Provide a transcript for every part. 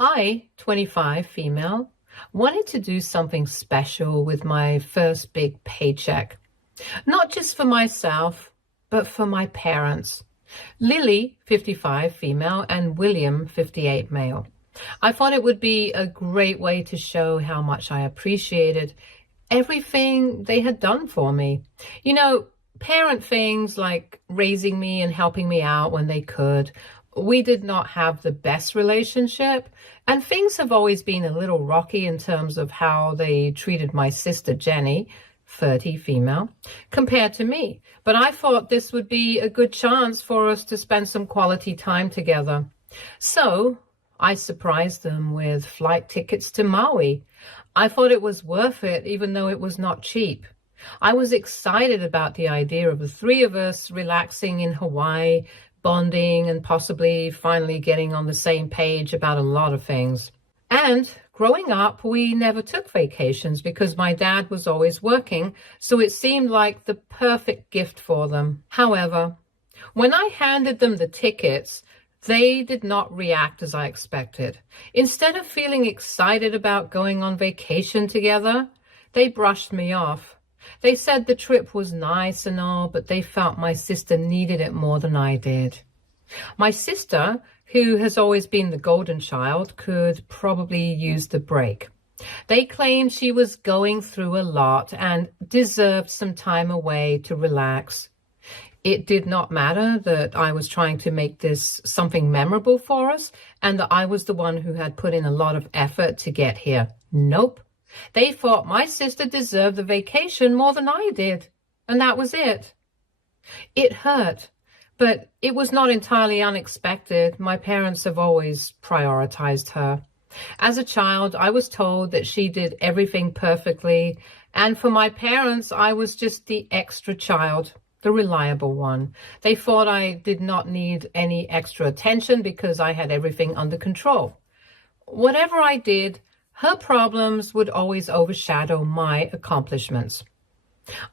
I, 25 female, wanted to do something special with my first big paycheck. Not just for myself, but for my parents. Lily, 55 female, and William, 58 male. I thought it would be a great way to show how much I appreciated everything they had done for me. You know, parent things like raising me and helping me out when they could. We did not have the best relationship, and things have always been a little rocky in terms of how they treated my sister Jenny, 30 female, compared to me. But I thought this would be a good chance for us to spend some quality time together. So I surprised them with flight tickets to Maui. I thought it was worth it, even though it was not cheap. I was excited about the idea of the three of us relaxing in Hawaii, bonding, and possibly finally getting on the same page about a lot of things. And growing up, we never took vacations because my dad was always working, so it seemed like the perfect gift for them. However, when I handed them the tickets, they did not react as I expected. Instead of feeling excited about going on vacation together, they brushed me off. They said the trip was nice and all, but they felt my sister needed it more than I did. My sister, who has always been the golden child, could probably use the break. They claimed she was going through a lot and deserved some time away to relax. It did not matter that I was trying to make this something memorable for us and that I was the one who had put in a lot of effort to get here. Nope. They thought my sister deserved the vacation more than I did, and that was it. It hurt, but it was not entirely unexpected. My parents have always prioritized her. As a child, I was told that she did everything perfectly, and for my parents, I was just the extra child, the reliable one. They thought I did not need any extra attention because I had everything under control. Whatever I did, her problems would always overshadow my accomplishments.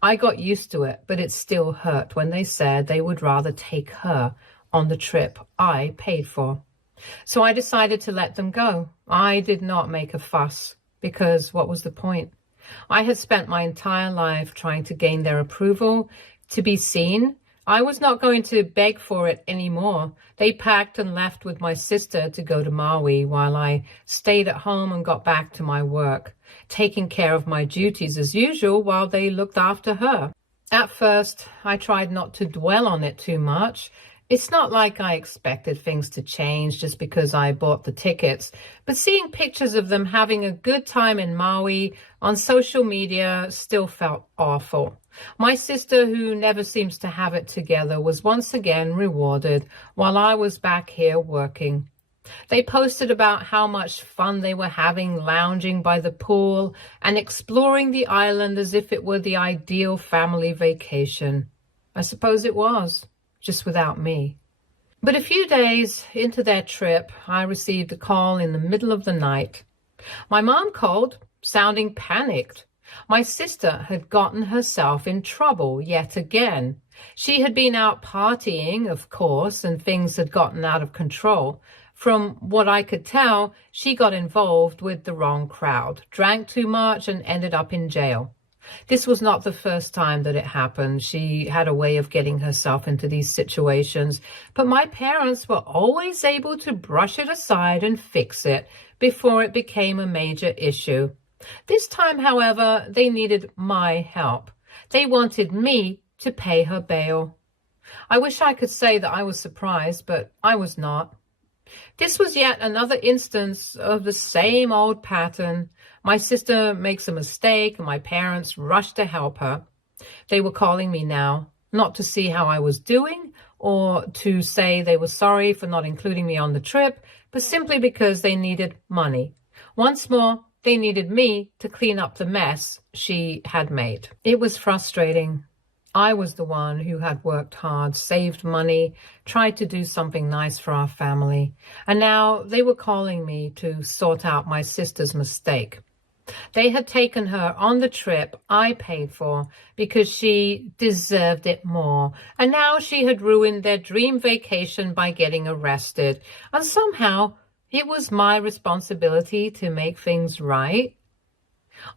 I got used to it, but it still hurt when they said they would rather take her on the trip I paid for. So I decided to let them go. I did not make a fuss, because what was the point? I had spent my entire life trying to gain their approval, to be seen. I was not going to beg for it anymore. They packed and left with my sister to go to Maui while I stayed at home and got back to my work, taking care of my duties as usual while they looked after her. At first, I tried not to dwell on it too much. It's not like I expected things to change just because I bought the tickets, but seeing pictures of them having a good time in Maui on social media still felt awful. My sister, who never seems to have it together, was once again rewarded while I was back here working. They posted about how much fun they were having lounging by the pool and exploring the island as if it were the ideal family vacation. I suppose it was, just without me. But a few days into their trip, I received a call in the middle of the night. My mom called, sounding panicked. My sister had gotten herself in trouble yet again. She had been out partying, of course, and things had gotten out of control. From what I could tell, she got involved with the wrong crowd, drank too much, and ended up in jail. This was not the first time that it happened. She had a way of getting herself into these situations, but my parents were always able to brush it aside and fix it before it became a major issue. This time, however, they needed my help. They wanted me to pay her bail. I wish I could say that I was surprised, but I was not. This was yet another instance of the same old pattern. My sister makes a mistake, and my parents rush to help her. They were calling me now, not to see how I was doing or to say they were sorry for not including me on the trip, but simply because they needed money. Once more, they needed me to clean up the mess she had made. It was frustrating. I was the one who had worked hard, saved money, tried to do something nice for our family, and now they were calling me to sort out my sister's mistake. They had taken her on the trip I paid for because she deserved it more, and now she had ruined their dream vacation by getting arrested, and somehow It was my responsibility to make things right.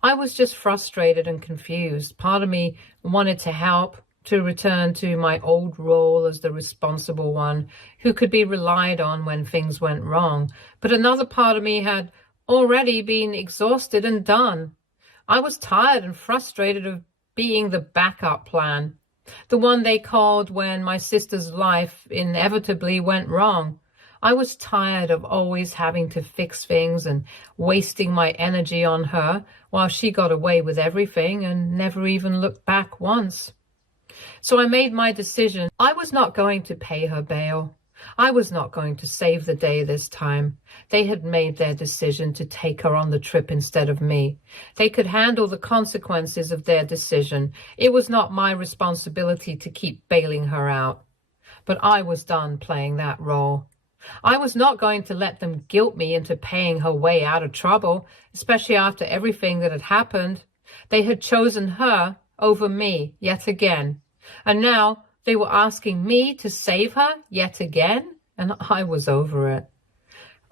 I was just frustrated and confused. Part of me wanted to help, to return to my old role as the responsible one who could be relied on when things went wrong. But another part of me had already been exhausted and done. I was tired and frustrated of being the backup plan, the one they called when my sister's life inevitably went wrong. I was tired of always having to fix things and wasting my energy on her while she got away with everything and never even looked back once. So I made my decision. I was not going to pay her bail. I was not going to save the day this time. They had made their decision to take her on the trip instead of me. They could handle the consequences of their decision. It was not my responsibility to keep bailing her out. But I was done playing that role. I was not going to let them guilt me into paying her way out of trouble, especially after everything that had happened. They had chosen her over me yet again. And now they were asking me to save her yet again, and I was over it.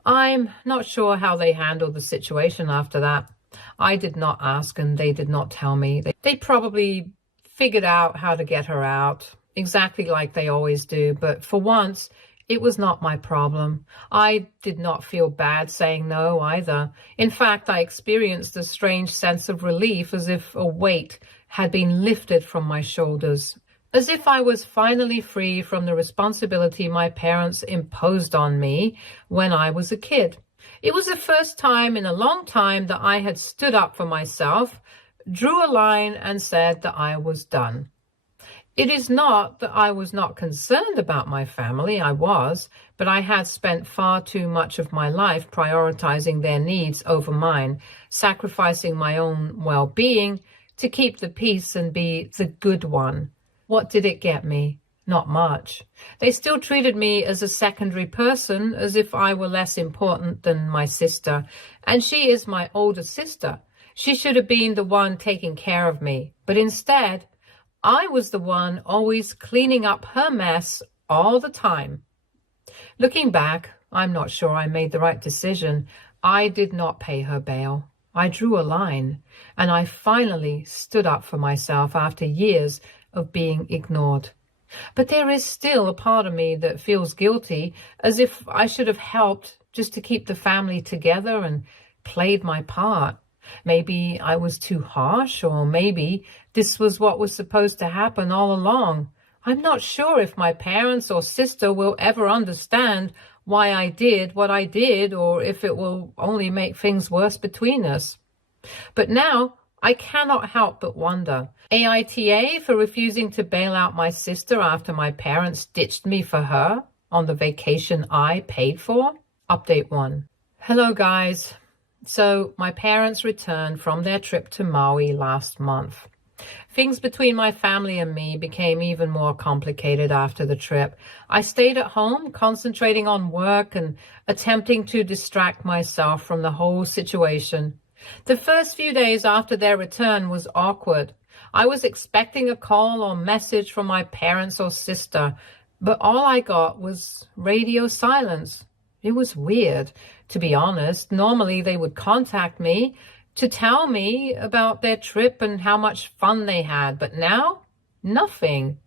I'm not sure how they handled the situation after that. I did not ask, and they did not tell me. They probably figured out how to get her out, exactly like they always do, but for once, it was not my problem. I did not feel bad saying no either. In fact, I experienced a strange sense of relief, as if a weight had been lifted from my shoulders, as if I was finally free from the responsibility my parents imposed on me when I was a kid. It was the first time in a long time that I had stood up for myself, drew a line, and said that I was done. It is not that I was not concerned about my family. I was, but I had spent far too much of my life prioritizing their needs over mine, sacrificing my own well-being to keep the peace and be the good one. What did it get me? Not much. They still treated me as a secondary person, as if I were less important than my sister. And she is my older sister. She should have been the one taking care of me. But instead, I was the one always cleaning up her mess all the time. Looking back, I'm not sure I made the right decision. I did not pay her bail. I drew a line, and I finally stood up for myself after years of being ignored. But there is still a part of me that feels guilty, as if I should have helped just to keep the family together and played my part. Maybe I was too harsh, or maybe this was what was supposed to happen all along. I'm not sure if my parents or sister will ever understand why I did what I did, or if it will only make things worse between us. But now I cannot help but wonder. AITA for refusing to bail out my sister after my parents ditched me for her on the vacation I paid for? Update 1. Hello, guys. So my parents returned from their trip to Maui last month. Things between my family and me became even more complicated after the trip. I stayed at home, concentrating on work and attempting to distract myself from the whole situation. The first few days after their return was awkward. I was expecting a call or message from my parents or sister, but all I got was radio silence. It was weird, to be honest. Normally they would contact me to tell me about their trip and how much fun they had, but now, nothing.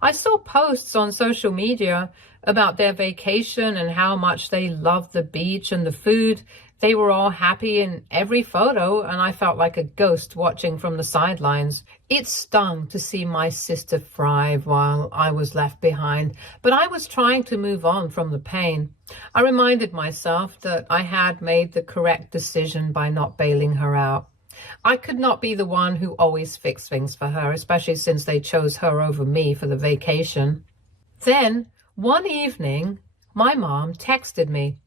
I saw posts on social media about their vacation and how much they loved the beach and the food. They were all happy in every photo, and I felt like a ghost watching from the sidelines. It stung to see my sister thrive while I was left behind, but I was trying to move on from the pain. I reminded myself that I had made the correct decision by not bailing her out. I could not be the one who always fixed things for her, especially since they chose her over me for the vacation. Then, one evening, my mom texted me.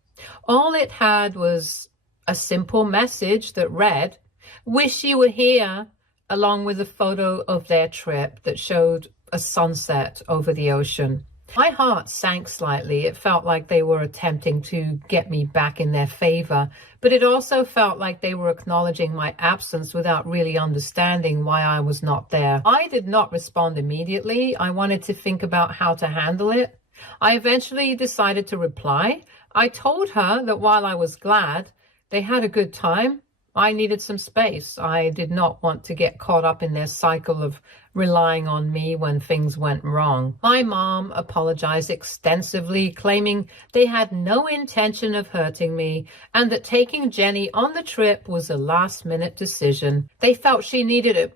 All it had was a simple message that read, "Wish you were here," along with a photo of their trip that showed a sunset over the ocean. My heart sank slightly. It felt like they were attempting to get me back in their favor, but it also felt like they were acknowledging my absence without really understanding why I was not there. I did not respond immediately. I wanted to think about how to handle it. I eventually decided to reply. I told her that while I was glad they had a good time, I needed some space. I did not want to get caught up in their cycle of relying on me when things went wrong. My mom apologized extensively, claiming they had no intention of hurting me and that taking Jenny on the trip was a last-minute decision. They felt she needed it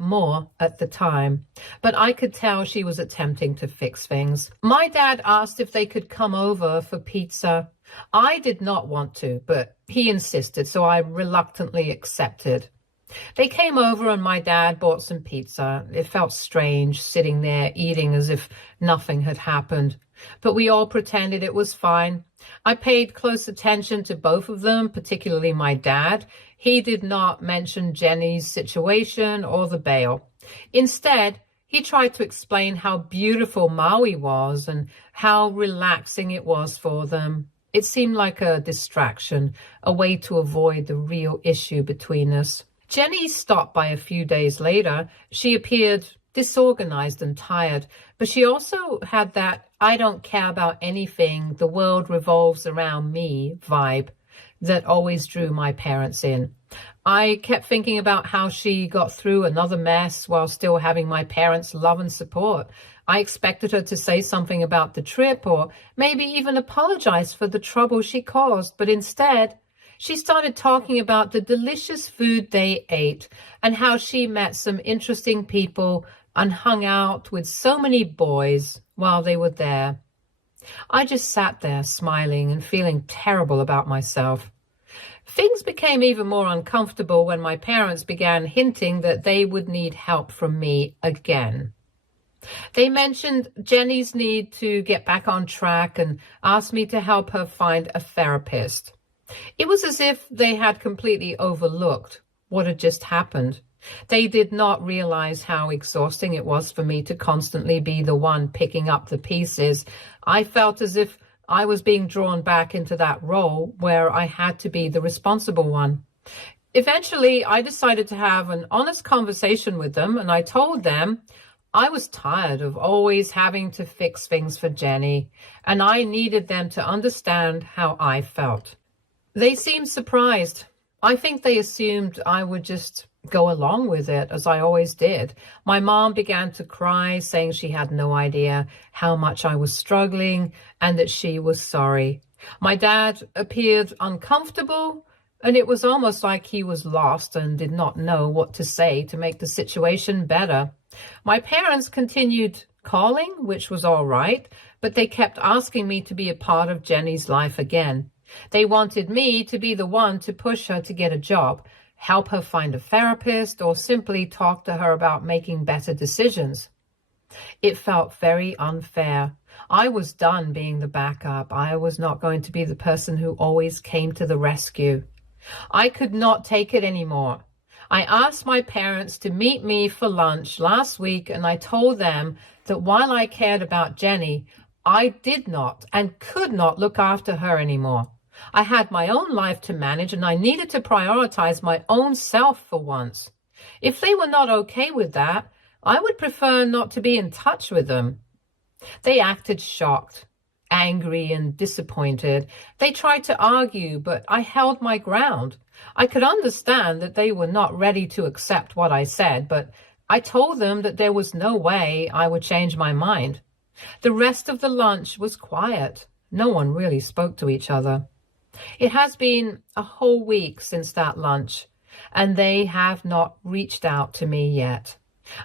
more at the time, but I could tell she was attempting to fix things. My dad asked if they could come over for pizza. I did not want to, but he insisted, so I reluctantly accepted. They came over and my dad bought some pizza. It felt strange sitting there eating as if nothing had happened, but we all pretended it was fine. I paid close attention to both of them, particularly my dad. He did not mention Jenny's situation or the bail. Instead, he tried to explain how beautiful Maui was and how relaxing it was for them. It seemed like a distraction, a way to avoid the real issue between us. Jenny stopped by a few days later. She appeared disorganized and tired, but she also had that I don't care about anything, the world revolves around me vibe that always drew my parents in. I kept thinking about how she got through another mess while still having my parents' love and support. I expected her to say something about the trip or maybe even apologize for the trouble she caused, but instead, she started talking about the delicious food they ate and how she met some interesting people and hung out with so many boys while they were there. I just sat there smiling and feeling terrible about myself. Things became even more uncomfortable when my parents began hinting that they would need help from me again. They mentioned Jenny's need to get back on track and asked me to help her find a therapist. It was as if they had completely overlooked what had just happened. They did not realize how exhausting it was for me to constantly be the one picking up the pieces. I felt as if I was being drawn back into that role where I had to be the responsible one. Eventually, I decided to have an honest conversation with them, and I told them I was tired of always having to fix things for Jenny, and I needed them to understand how I felt. They seemed surprised. I think they assumed I would just go along with it, as I always did. My mom began to cry, saying she had no idea how much I was struggling and that she was sorry. My dad appeared uncomfortable, and it was almost like he was lost and did not know what to say to make the situation better. My parents continued calling, which was all right, but they kept asking me to be a part of Jenny's life again. They wanted me to be the one to push her to get a job, help her find a therapist, or simply talk to her about making better decisions. It felt very unfair. I was done being the backup. I was not going to be the person who always came to the rescue. I could not take it anymore. I asked my parents to meet me for lunch last week, and I told them that while I cared about Jenny, I did not and could not look after her anymore. I had my own life to manage, and I needed to prioritize my own self for once. If they were not okay with that, I would prefer not to be in touch with them. They acted shocked, angry, and disappointed. They tried to argue, but I held my ground. I could understand that they were not ready to accept what I said, but I told them that there was no way I would change my mind. The rest of the lunch was quiet. No one really spoke to each other. It has been a whole week since that lunch, and they have not reached out to me yet.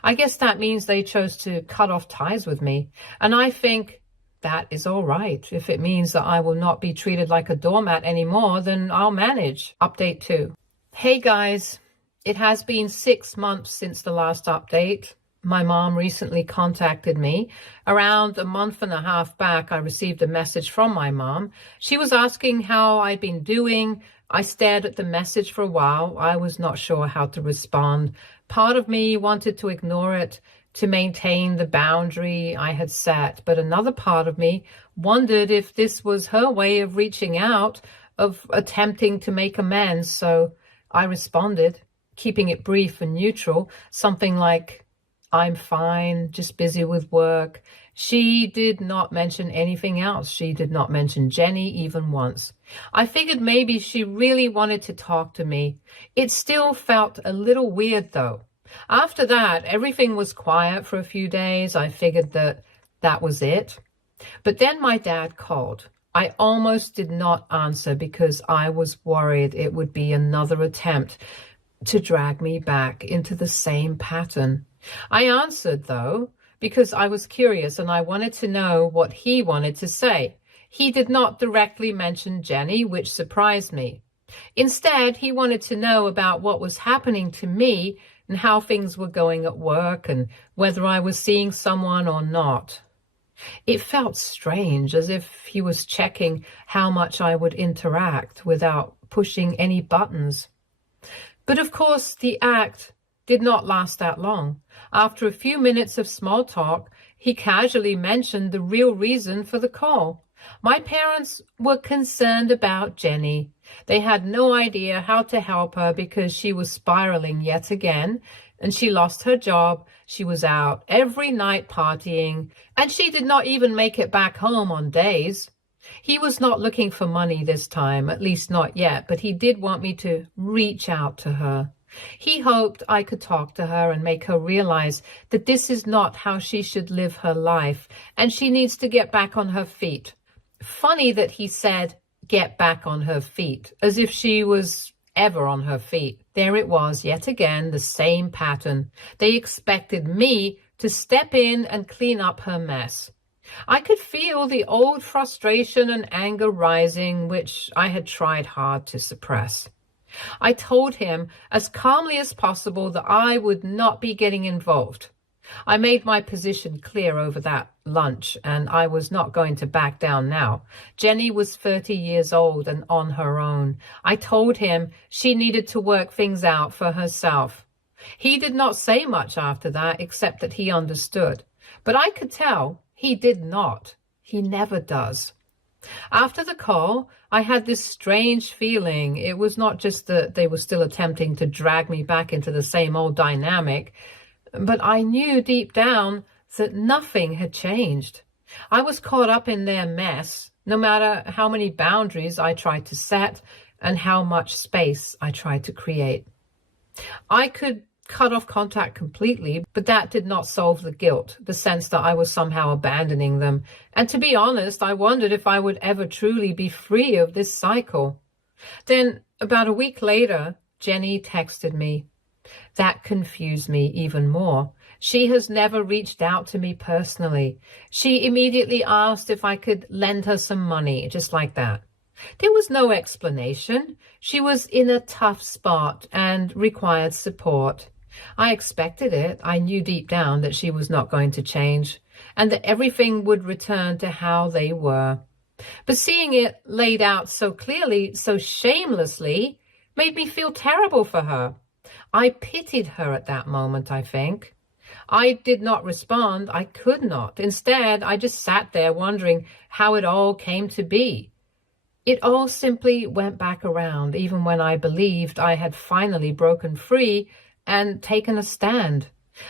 I guess that means they chose to cut off ties with me, and I think that is all right. If it means that I will not be treated like a doormat anymore, then I'll manage. Update 2. Hey guys, it has been 6 months since the last update. My mom recently contacted me. Around a month and a half back, I received a message from my mom. She was asking how I'd been doing. I stared at the message for a while. I was not sure how to respond. Part of me wanted to ignore it, to maintain the boundary I had set, but another part of me wondered if this was her way of reaching out, of attempting to make amends. So I responded, keeping it brief and neutral, something like, "I'm fine, just busy with work. She did not mention anything else. She did not mention Jenny even once. I figured maybe she really wanted to talk to me. It still felt a little weird, though. After that, everything was quiet for a few days. I figured that was it. But then my dad called. I almost did not answer because I was worried it would be another attempt to drag me back into the same pattern. I answered, though, because I was curious and I wanted to know what he wanted to say. He did not directly mention Jenny, which surprised me. Instead, he wanted to know about what was happening to me and how things were going at work and whether I was seeing someone or not. It felt strange, as if he was checking how much I would interact without pushing any buttons. But of course, the act did not last that long. After a few minutes of small talk, he casually mentioned the real reason for the call. My parents were concerned about Jenny. They had no idea how to help her because she was spiraling yet again, and she lost her job. She was out every night partying, and she did not even make it back home on days. He was not looking for money this time, at least not yet, but he did want me to reach out to her. He hoped I could talk to her and make her realize that this is not how she should live her life, and she needs to get back on her feet. Funny that he said, get back on her feet, as if she was ever on her feet. There it was, yet again, the same pattern. They expected me to step in and clean up her mess. I could feel the old frustration and anger rising, which I had tried hard to suppress. I told him as calmly as possible that I would not be getting involved. I made my position clear over that lunch, and I was not going to back down now. Jenny was 30 years old and on her own. I told him she needed to work things out for herself. He did not say much after that, except that he understood. But I could tell he did not. He never does. After the call, I had this strange feeling. It was not just that they were still attempting to drag me back into the same old dynamic, but I knew deep down that nothing had changed. I was caught up in their mess, no matter how many boundaries I tried to set and how much space I tried to create. I could cut off contact completely, but that did not solve the guilt, the sense that I was somehow abandoning them. And to be honest, I wondered if I would ever truly be free of this cycle. Then, about a week later, Jenny texted me. That confused me even more. She has never reached out to me personally. She immediately asked if I could lend her some money, just like that. There was no explanation. She was in a tough spot and required support. I expected it. I knew deep down that she was not going to change and that everything would return to how they were. But seeing it laid out so clearly, so shamelessly, made me feel terrible for her. I pitied her at that moment, I think. I did not respond. I could not. Instead, I just sat there wondering how it all came to be. It all simply went back around, even when I believed I had finally broken free and taken a stand.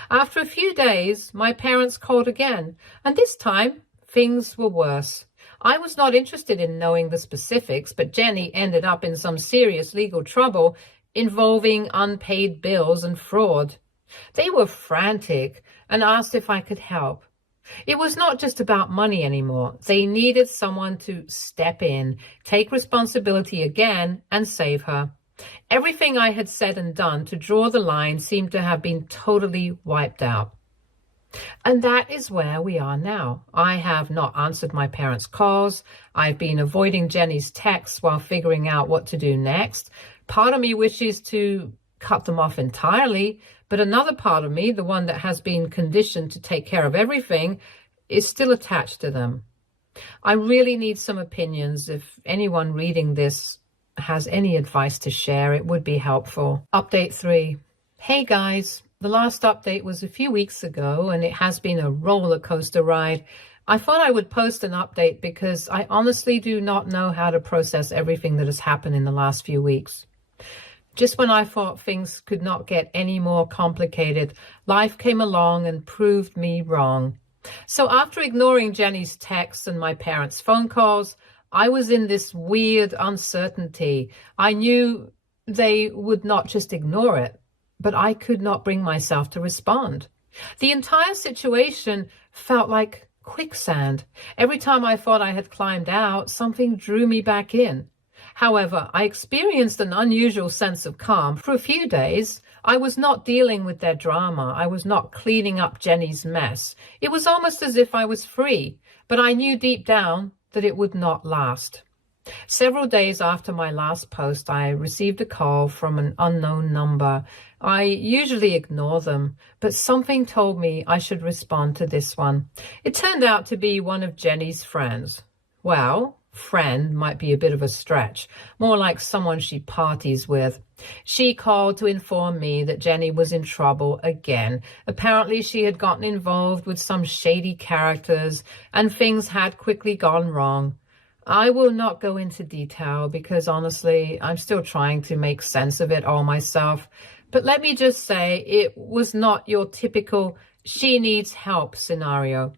After a few days, my parents called again, and this time things were worse. I was not interested in knowing the specifics, but Jenny ended up in some serious legal trouble involving unpaid bills and fraud. They were frantic and asked if I could help. It was not just about money anymore. They needed someone to step in, take responsibility again, and save her. Everything I had said and done to draw the line seemed to have been totally wiped out. And that is where we are now. I have not answered my parents' calls. I've been avoiding Jenny's texts while figuring out what to do next. Part of me wishes to cut them off entirely, but another part of me, the one that has been conditioned to take care of everything, is still attached to them. I really need some opinions. If anyone reading this has any advice to share, it would be helpful. Update 3. Hey guys, the last update was a few weeks ago and it has been a roller coaster ride. I thought I would post an update because I honestly do not know how to process everything that has happened in the last few weeks. Just when I thought things could not get any more complicated, life came along and proved me wrong. So after ignoring Jenny's texts and my parents' phone calls, I was in this weird uncertainty. I knew they would not just ignore it, but I could not bring myself to respond. The entire situation felt like quicksand. Every time I thought I had climbed out, something drew me back in. However, I experienced an unusual sense of calm. For a few days, I was not dealing with their drama. I was not cleaning up Jenny's mess. It was almost as if I was free, but I knew deep down that it would not last. Several days after my last post, I received a call from an unknown number. I usually ignore them, but something told me I should respond to this one. It turned out to be one of Jenny's friends. Well, friend might be a bit of a stretch, more like someone she parties with. She called to inform me that Jenny was in trouble again. Apparently she had gotten involved with some shady characters and things had quickly gone wrong. I will not go into detail because honestly, I'm still trying to make sense of it all myself. But let me just say it was not your typical she needs help scenario.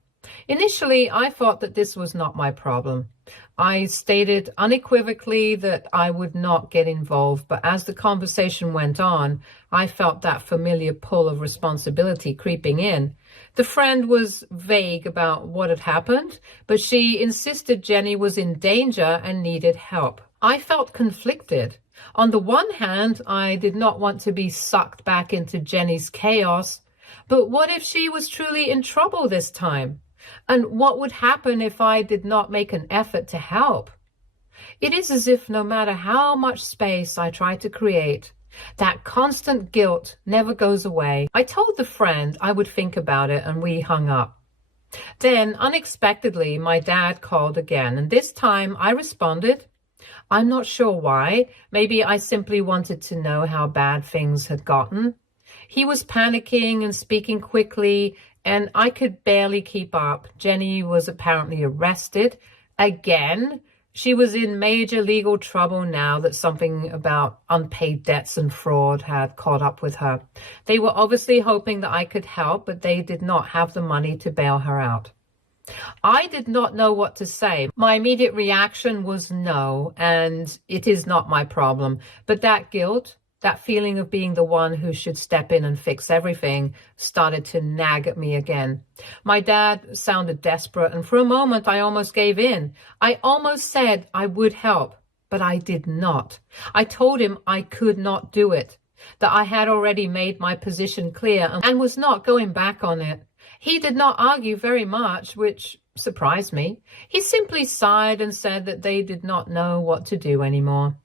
Initially, I thought that this was not my problem. I stated unequivocally that I would not get involved, but as the conversation went on, I felt that familiar pull of responsibility creeping in. The friend was vague about what had happened, but she insisted Jenny was in danger and needed help. I felt conflicted. On the one hand, I did not want to be sucked back into Jenny's chaos, but what if she was truly in trouble this time? And what would happen if I did not make an effort to help? It is as if no matter how much space I try to create, that constant guilt never goes away. I told the friend I would think about it and we hung up. Then, unexpectedly, my dad called again, and this time I responded. I'm not sure why. Maybe I simply wanted to know how bad things had gotten. He was panicking and speaking quickly, and I could barely keep up. Jenny was apparently arrested again. She was in major legal trouble now that something about unpaid debts and fraud had caught up with her. They were obviously hoping that I could help, but they did not have the money to bail her out. I did not know what to say. My immediate reaction was no, and it is not my problem. But that guilt, that feeling of being the one who should step in and fix everything, started to nag at me again. My dad sounded desperate, and for a moment I almost gave in. I almost said I would help, but I did not. I told him I could not do it, that I had already made my position clear and was not going back on it. He did not argue very much, which surprised me. He simply sighed and said that they did not know what to do anymore.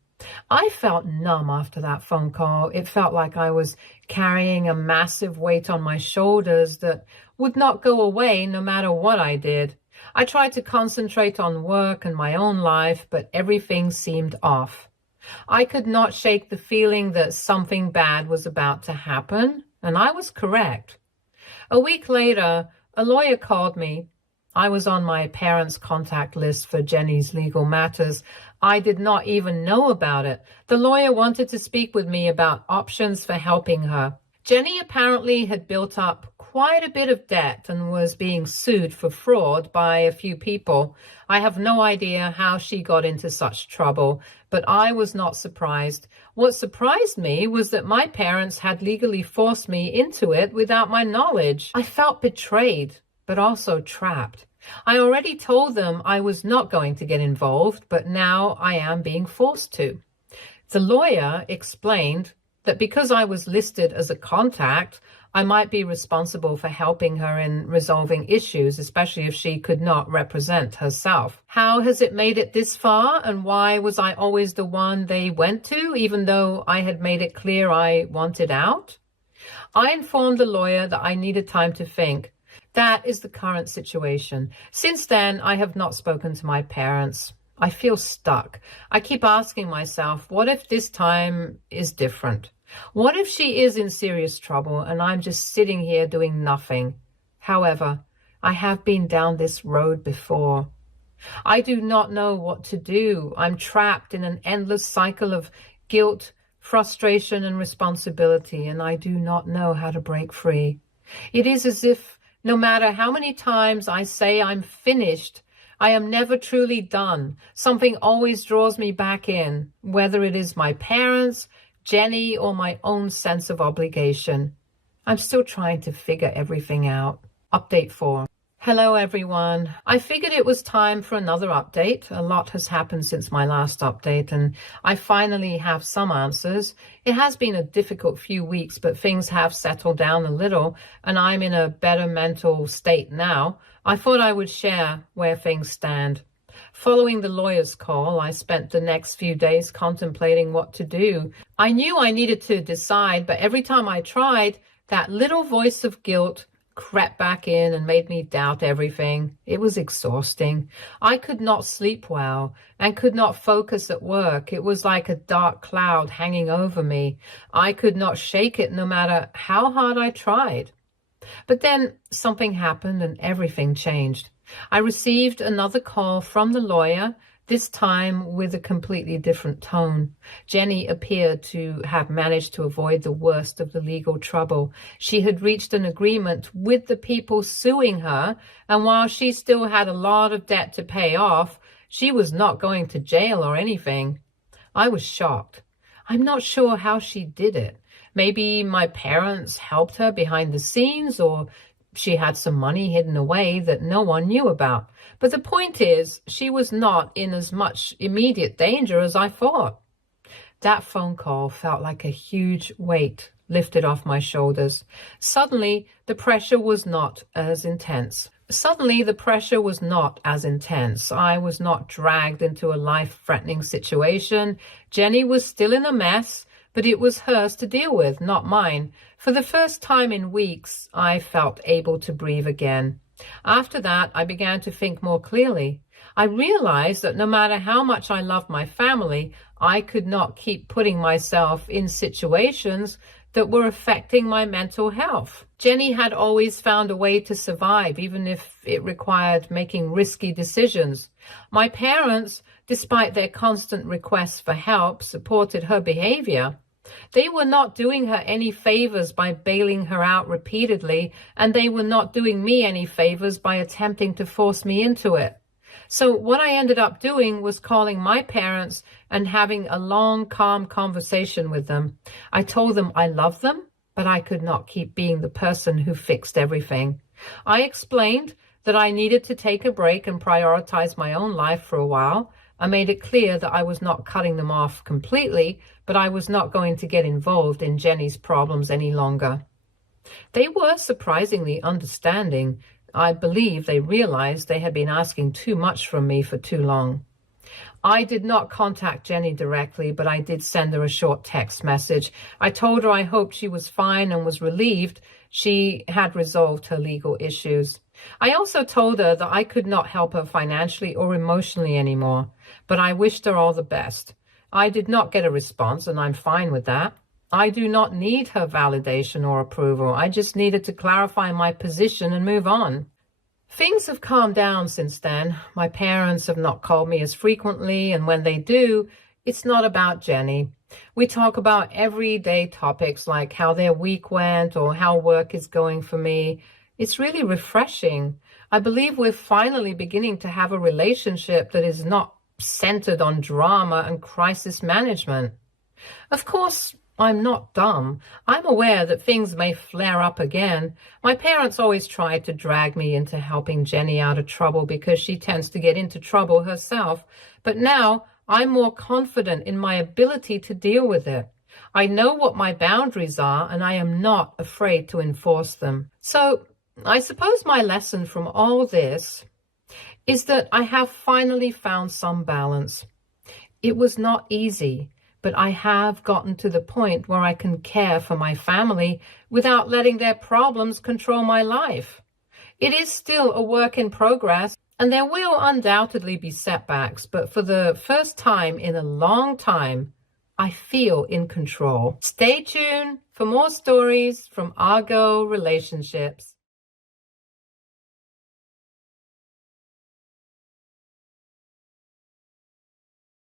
I felt numb after that phone call. It felt like I was carrying a massive weight on my shoulders that would not go away no matter what I did. I tried to concentrate on work and my own life, but everything seemed off. I could not shake the feeling that something bad was about to happen, and I was correct. A week later, a lawyer called me. I was on my parents' contact list for Jenny's legal matters. I did not even know about it. The lawyer wanted to speak with me about options for helping her. Jenny apparently had built up quite a bit of debt and was being sued for fraud by a few people. I have no idea how she got into such trouble, but I was not surprised. What surprised me was that my parents had legally forced me into it without my knowledge. I felt betrayed, but also trapped. I already told them I was not going to get involved, but now I am being forced to. The lawyer explained that because I was listed as a contact, I might be responsible for helping her in resolving issues, especially if she could not represent herself. How has it made it this far, and why was I always the one they went to, even though I had made it clear I wanted out? I informed the lawyer that I needed time to think. That is the current situation. Since then, I have not spoken to my parents. I feel stuck. I keep asking myself, what if this time is different? What if she is in serious trouble and I'm just sitting here doing nothing? However, I have been down this road before. I do not know what to do. I'm trapped in an endless cycle of guilt, frustration, and responsibility, and I do not know how to break free. It is as if No matter how many times I say I'm finished, I am never truly done. Something always draws me back in, whether it is my parents, Jenny, or my own sense of obligation. I'm still trying to figure everything out. Update 4. Hello, everyone. I figured it was time for another update. A lot has happened since my last update, and I finally have some answers. It has been a difficult few weeks, but things have settled down a little, and I'm in a better mental state now. I thought I would share where things stand. Following the lawyer's call, I spent the next few days contemplating what to do. I knew I needed to decide, but every time I tried, that little voice of guilt crept back in and made me doubt everything. It was exhausting. I could not sleep well and could not focus at work. It was like a dark cloud hanging over me. I could not shake it no matter how hard I tried. But then something happened and everything changed. I received another call from the lawyer, this time with a completely different tone. Jenny appeared to have managed to avoid the worst of the legal trouble. She had reached an agreement with the people suing her, and while she still had a lot of debt to pay off, she was not going to jail or anything. I was shocked. I'm not sure how she did it. Maybe my parents helped her behind the scenes, or she had some money hidden away that no one knew about. But the point is, she was not in as much immediate danger as I thought. That phone call felt like a huge weight lifted off my shoulders. Suddenly, the pressure was not as intense. I was not dragged into a life-threatening situation. Jenny was still in a mess, but it was hers to deal with, not mine. For the first time in weeks, I felt able to breathe again. After that, I began to think more clearly. I realized that no matter how much I loved my family, I could not keep putting myself in situations that were affecting my mental health. Jenny had always found a way to survive, even if it required making risky decisions. My parents, despite their constant requests for help, supported her behavior. They were not doing her any favors by bailing her out repeatedly, and they were not doing me any favors by attempting to force me into it. So what I ended up doing was calling my parents and having a long, calm conversation with them. I told them I loved them, but I could not keep being the person who fixed everything. I explained that I needed to take a break and prioritize my own life for a while. I made it clear that I was not cutting them off completely, but I was not going to get involved in Jenny's problems any longer. They were surprisingly understanding. I believe they realized they had been asking too much from me for too long. I did not contact Jenny directly, but I did send her a short text message. I told her I hoped she was fine and was relieved she had resolved her legal issues. I also told her that I could not help her financially or emotionally anymore, but I wished her all the best. I did not get a response, and I'm fine with that. I do not need her validation or approval. I just needed to clarify my position and move on. Things have calmed down since then. My parents have not called me as frequently, and when they do, it's not about Jenny. We talk about everyday topics like how their week went or how work is going for me. It's really refreshing. I believe we're finally beginning to have a relationship that is not centered on drama and crisis management. Of course, I'm not dumb. I'm aware that things may flare up again. My parents always tried to drag me into helping Jenny out of trouble because she tends to get into trouble herself. But now I'm more confident in my ability to deal with it. I know what my boundaries are, and I am not afraid to enforce them. So I suppose my lesson from all this is that I have finally found some balance. It was not easy, but I have gotten to the point where I can care for my family without letting their problems control my life. It is still a work in progress, and there will undoubtedly be setbacks, but for the first time in a long time, I feel in control. Stay tuned for more stories from Argo Relationships.